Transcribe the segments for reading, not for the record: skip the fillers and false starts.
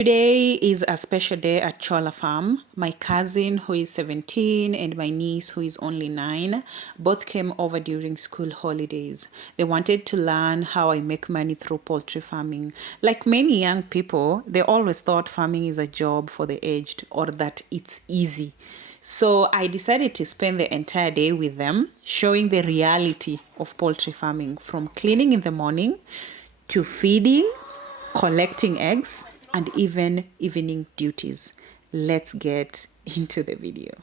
Today is a special day at Cholla Farm. My cousin, who is 17, and my niece, who is only 9, both came over during school holidays. They wanted to learn how I make money through poultry farming. Like many young people, they always thought farming is a job for the aged or that it's easy. So I decided to spend the entire day with them, showing the reality of poultry farming, from cleaning in the morning to feeding, collecting eggs, and even evening duties. Let's get into the video.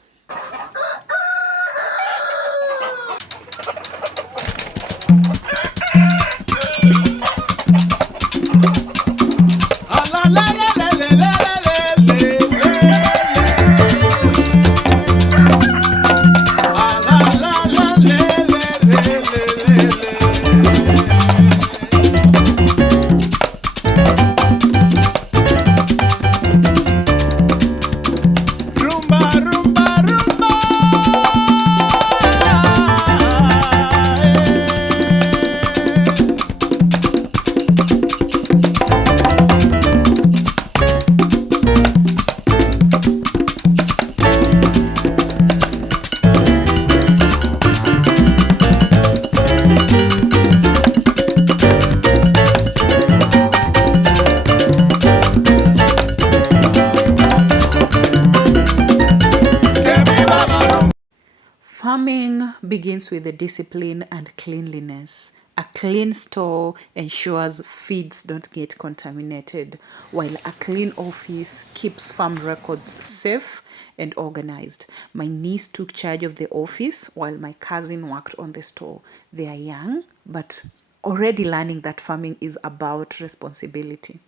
Farming begins with the discipline and cleanliness. A clean store ensures feeds don't get contaminated, while a clean office keeps farm records safe and organized. My niece took charge of the office while my cousin worked on the store. They are young, but already learning that farming is about responsibility.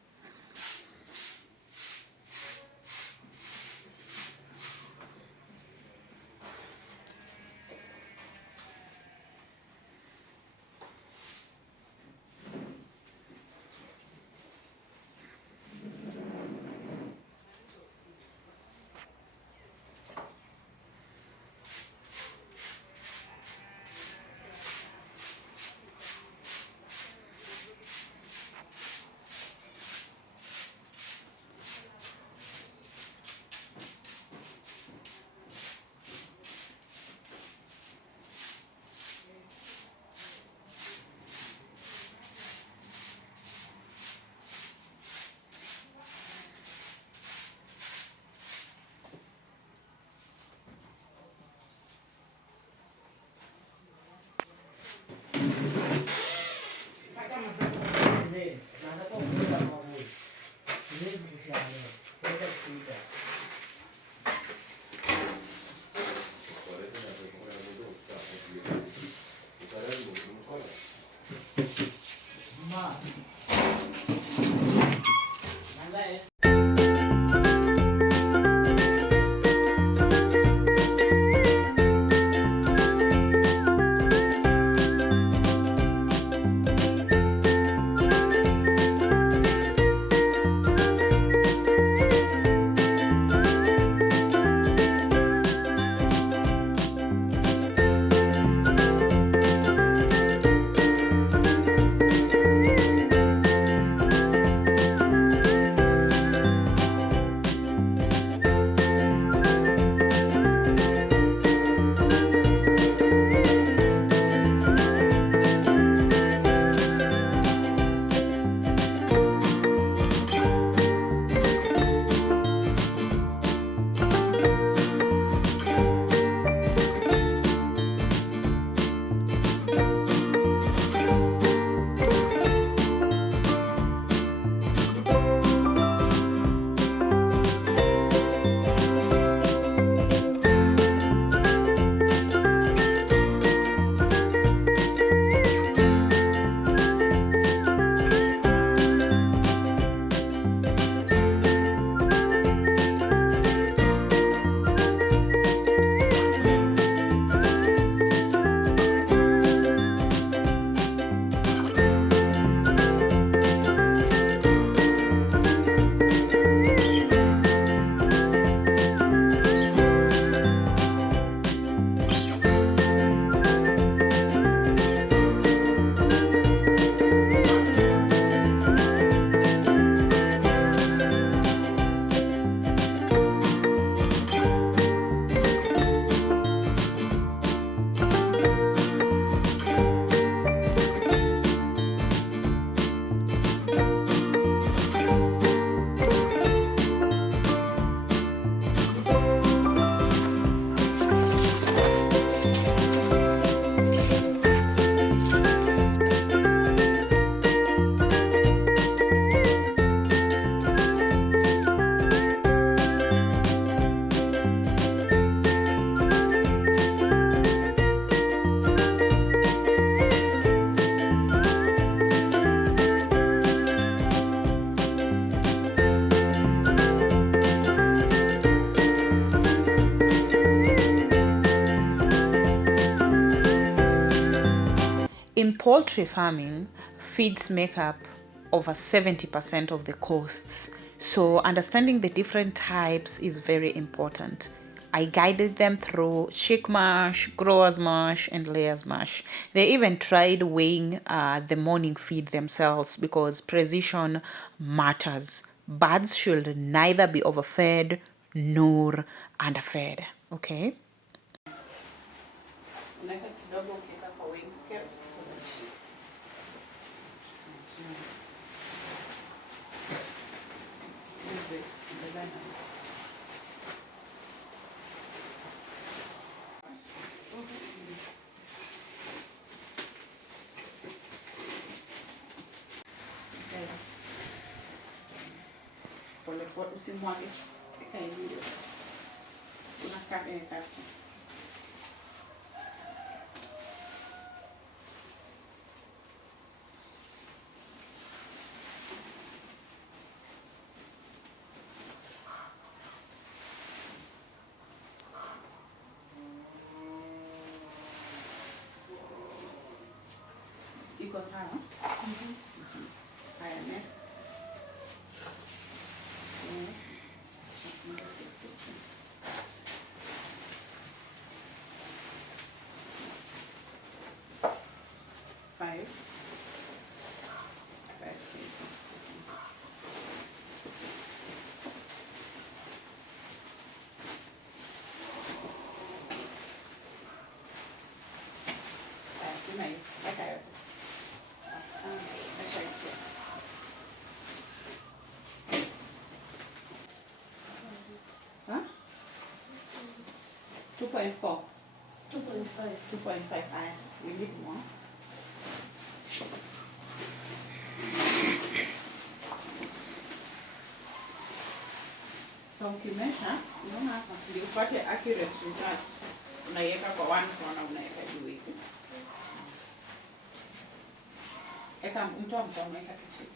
In poultry farming, feeds make up over 70% of the costs. So understanding the different types is very important. I guided them through chick mash, grower's mash, and layer's mash. They even tried weighing the morning feed themselves because precision matters. Birds should neither be overfed nor underfed. Okay? Usimwage ikaingie, unakata kati. Iko sawa? Haya, next. Five. Huh? 2.4. 2.5. 2.5. We need more. So ukimesha, unaona hapa ndio upate accurate result. Unaiweka kwa one corner, unaweka juu hivi. Eka mtoa mkono, eka kichini.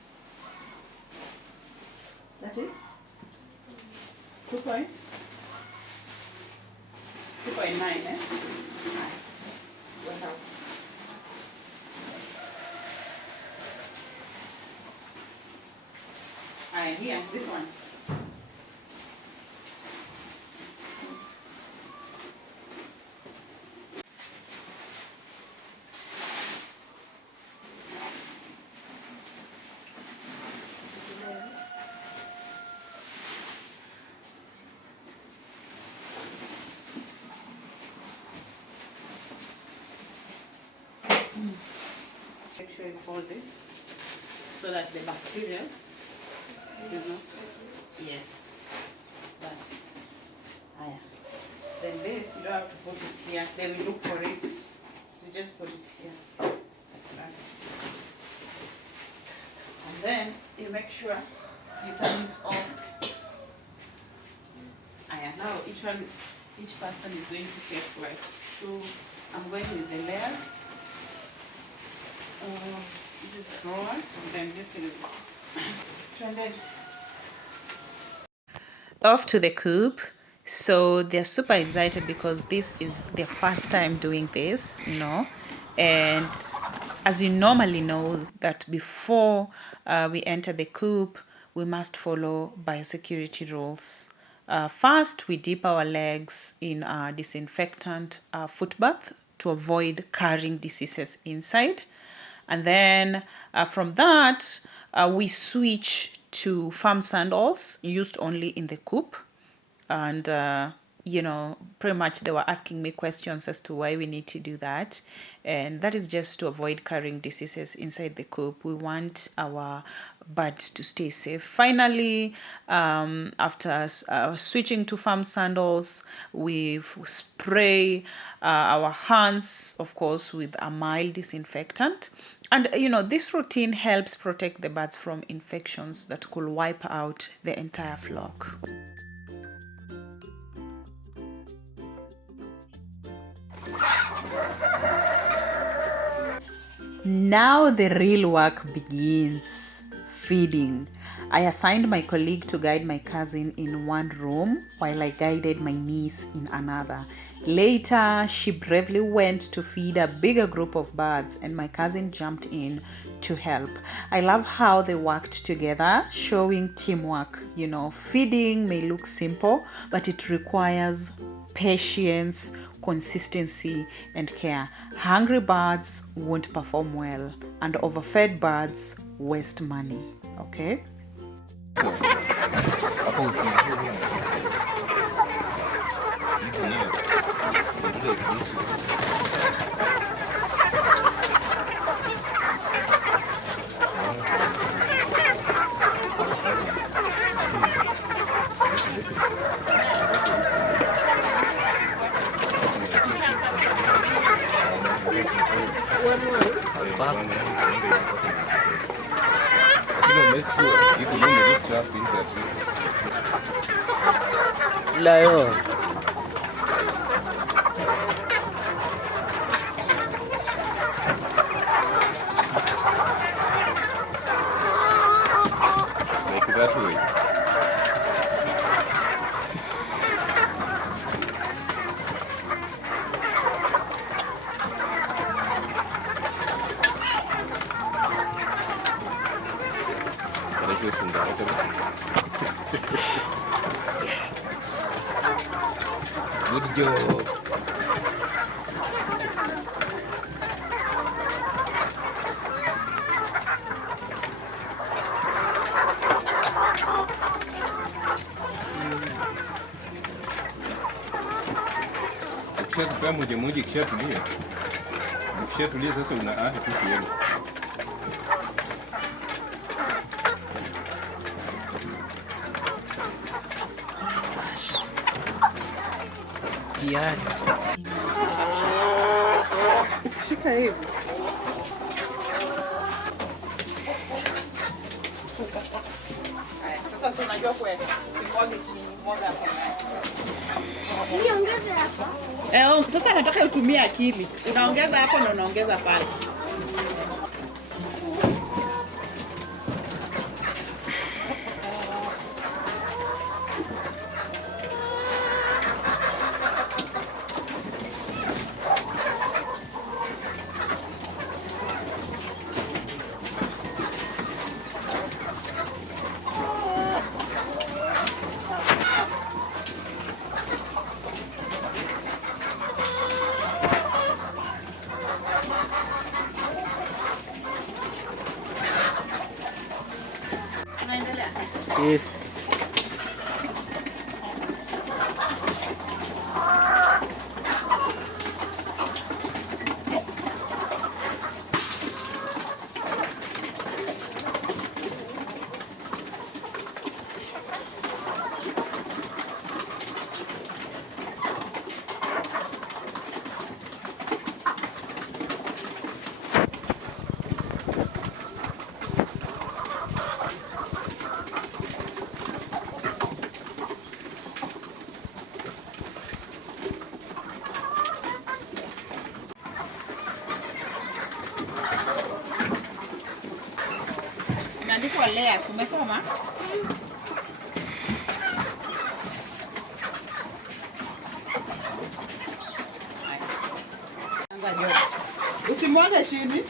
That is 2.9, eh? What else? Here, this one. Make sure you fold it so that the bacteria do not, yes, but then this, you don't have to put it here, they will look for it, so just put it here, like that. And then you make sure you turn it off. Now each person is going to take like two. I'm going with the layers. This is drawers, and then this is trended. Off to the coop. So they're super excited because this is their first time doing this, and as you normally know that before we enter the coop, we must follow biosecurity rules. First, we dip our legs in a disinfectant foot bath to avoid carrying diseases inside. And then from that, we switch to farm sandals used only in the coop. And, pretty much they were asking me questions as to why we need to do that. And that is just to avoid carrying diseases inside the coop. We want our birds to stay safe. Finally, after switching to farm sandals, we spray our hands, of course, with a mild disinfectant. And, this routine helps protect the birds from infections that could wipe out the entire flock. Now the real work begins, feeding. I assigned my colleague to guide my cousin in one room while I guided my niece in another. Later, she bravely went to feed a bigger group of birds, and my cousin jumped in to help. I love how they worked together, showing teamwork. Feeding may look simple, but it requires patience, consistency, and care. Hungry birds won't perform well, and overfed birds waste money. Okay? Layo. Make it that way. Good job. Ukishatupa moja kishatulia. Ukishatulia sasa una add tu kidogo. Tayari. Shika hivi. Sasa si unajua kwenda. Simwage chini, mwaga hapo. Niongeze hapa. Sasa nataka utumie akili. Unaongeza hapo na unaongeza pale. Yes. Imeandikwa layers, umesoma? Usimwage chini.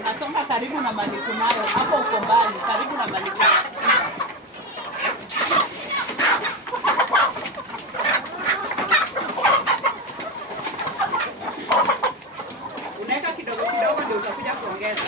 Unasonga karibu na maliku nayo, hapo uko mbali, karibu na maliku nayo. Unaweka kidogo kidogo ndio utakuja kuongeza.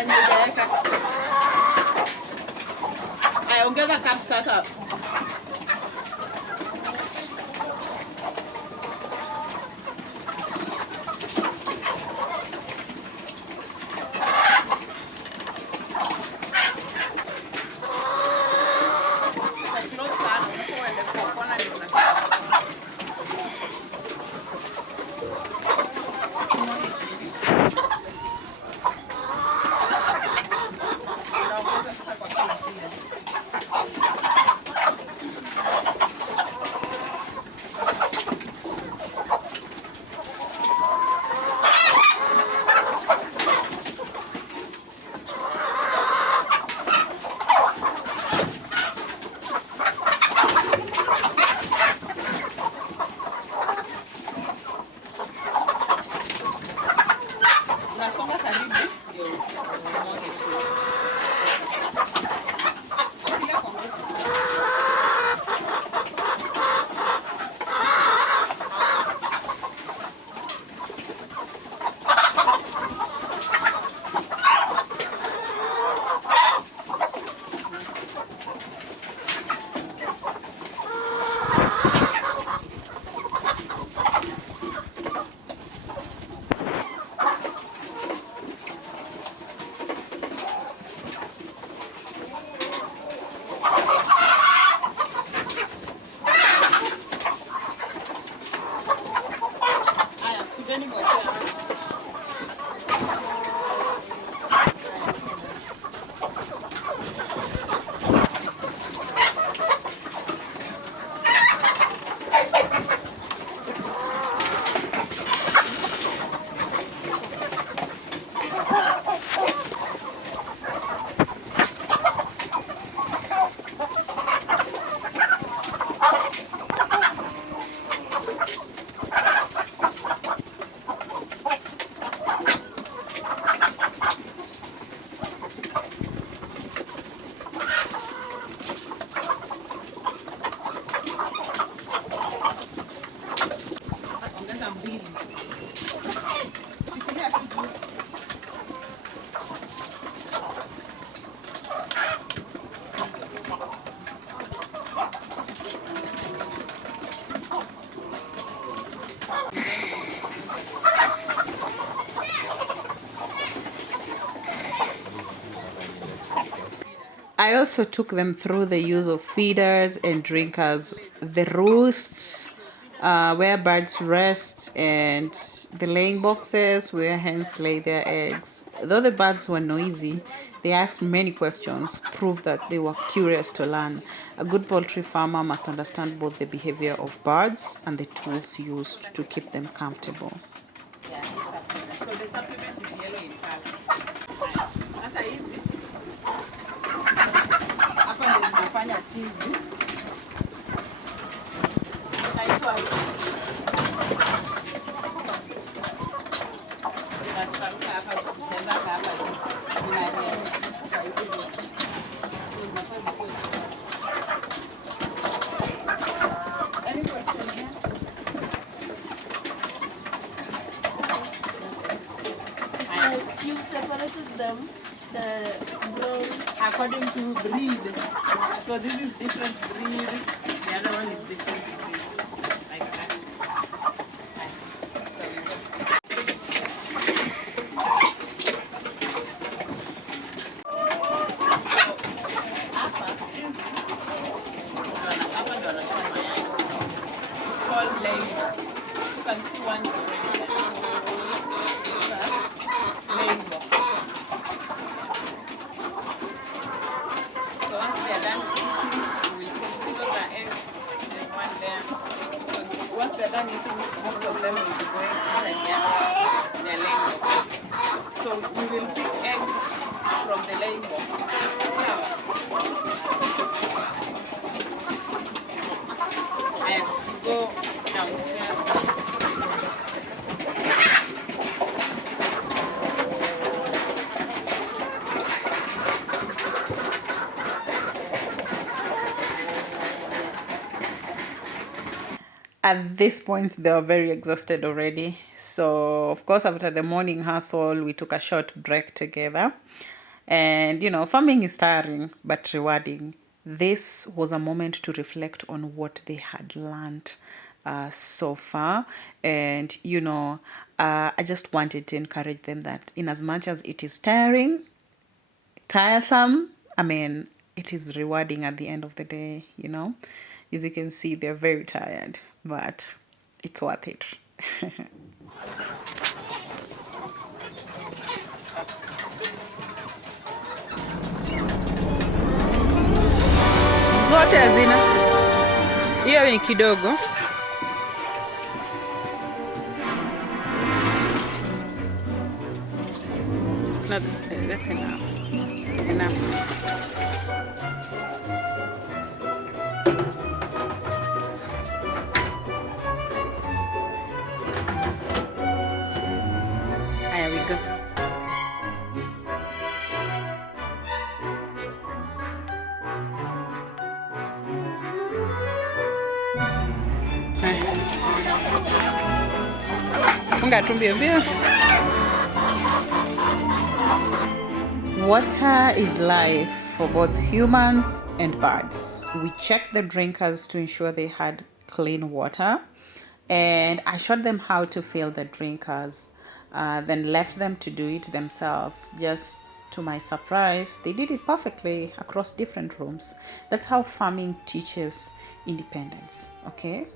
yenye hujaweka. Haya, ongeza cup sasa. I also took them through the use of feeders and drinkers, the roosts, where birds rest, and the laying boxes where hens lay their eggs. Though the birds were noisy, they asked many questions, proof that they were curious to learn. A good poultry farmer must understand both the behavior of birds and the tools used to keep them comfortable. Yeah, so the supplement is yellow in color. Sasa hizi hapa ndio nimefanya cheese. Inaitwa you separated them according to breed. So this is different breed, the other one is different breed. Like that. It's called layers. You can see one is already there. Laying box. So once they are done eating, you will see those are eggs. There's one there. So once they're done eating, most of them will be going inside their laying box. So we will pick eggs from the laying box. And go downstairs. At this point, they were very exhausted already, So, of course, after the morning hustle, we took a short break together. And, farming is tiring but rewarding. This was a moment to reflect on what they had learned so far. And, I just wanted to encourage them that in as much as it is tiresome, it is rewarding at the end of the day. As you can see, they're very tired, but it's worth it. Zote hazina, hiyo ni kidogo. No, that's enough. There we go. Funga tu mbio mbio. Water is life for both humans and birds. We checked the drinkers to ensure they had clean water, and I showed them how to fill the drinkers, then left them to do it themselves. Just to my surprise, they did it perfectly across different rooms. That's how farming teaches independence, okay?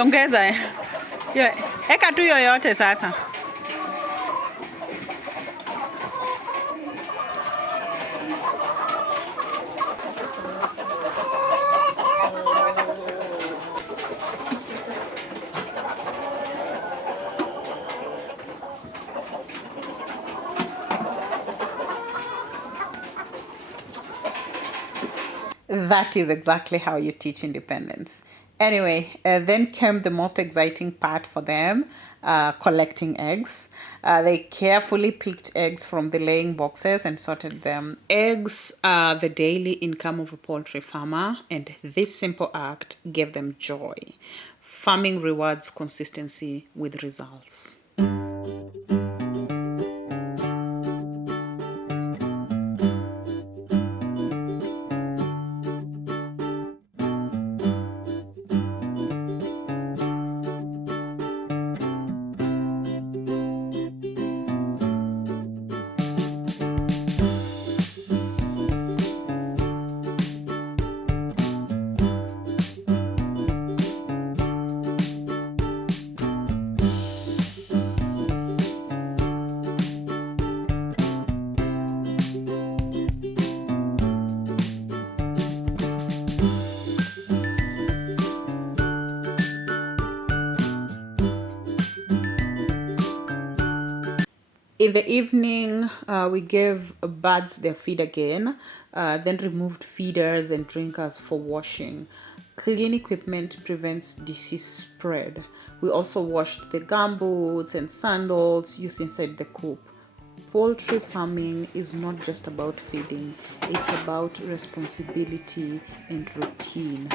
Ongeza eka tu yoyote sasa. That is exactly how you teach independence. Anyway, then came the most exciting part for them, collecting eggs. They carefully picked eggs from the laying boxes and sorted them. Eggs are the daily income of a poultry farmer, and this simple act gave them joy. Farming rewards consistency with results. In the evening, we gave birds their feed again, then removed feeders and drinkers for washing. Clean equipment prevents disease spread. We also washed the gumboots and sandals used inside the coop. Poultry farming is not just about feeding, it's about responsibility and routine.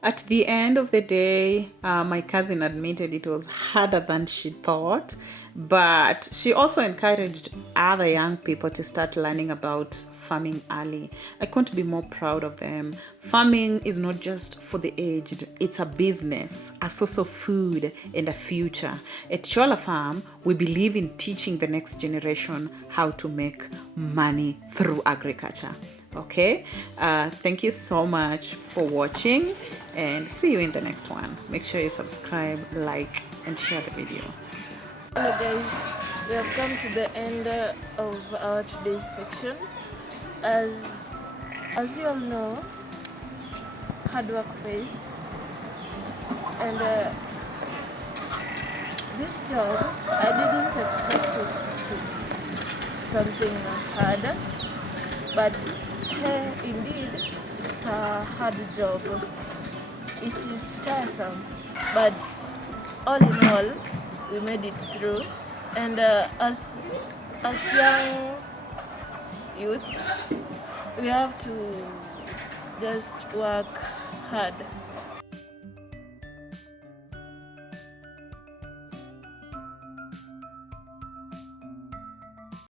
At the end of the day, my cousin admitted it was harder than she thought, but she also encouraged other young people to start learning about farming early. I couldn't be more proud of them. Farming is not just for the aged, it's a business, a source of food, and a future. At Cholla Farm, we believe in teaching the next generation how to make money through agriculture. Okay, thank you so much for watching, and see you in the next one. Make sure you subscribe, like, and share the video. Hello guys, we have come to the end of our today's section. As you all know, hard work pays, and this job I didn't expect it to be something hard, but indeed it's a hard job. It is tiresome, but all in all we made it through. And as young youths, we have to just work hard